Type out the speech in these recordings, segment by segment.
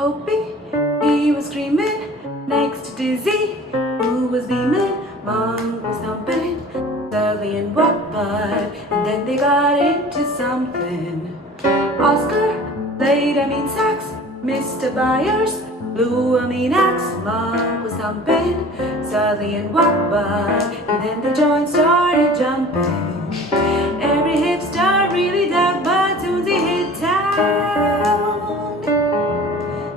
Opie, he was screaming next to Dizzy, who was beaming. Monk was thumping, Dudley and Wobbutt, and then they got into something. Oscar played sax, Mr. Byers blew axe. Monk was thumping, Dudley and Wobbutt, and then the joints started jumping. Every hipster really dug, but soon he hit town.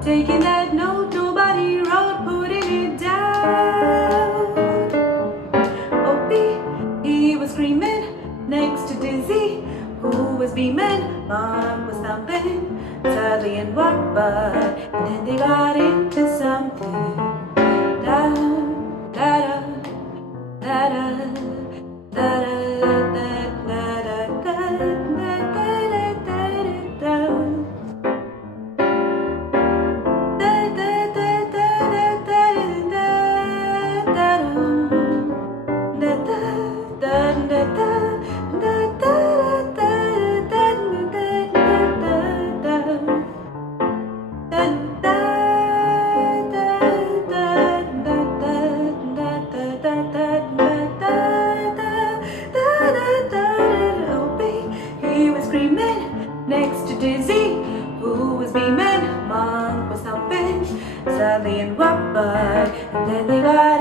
Taking that note nobody wrote, putting it down. Opie, he was screaming next to Dizzy, who was beaming. Mom was thumping, Dudley and Wobbutt, and then they got into something. Da da da da da da da. He was screaming next to Dizzy, who was beaming. Monk was thumping, Dudley and Wobbutt, and then they got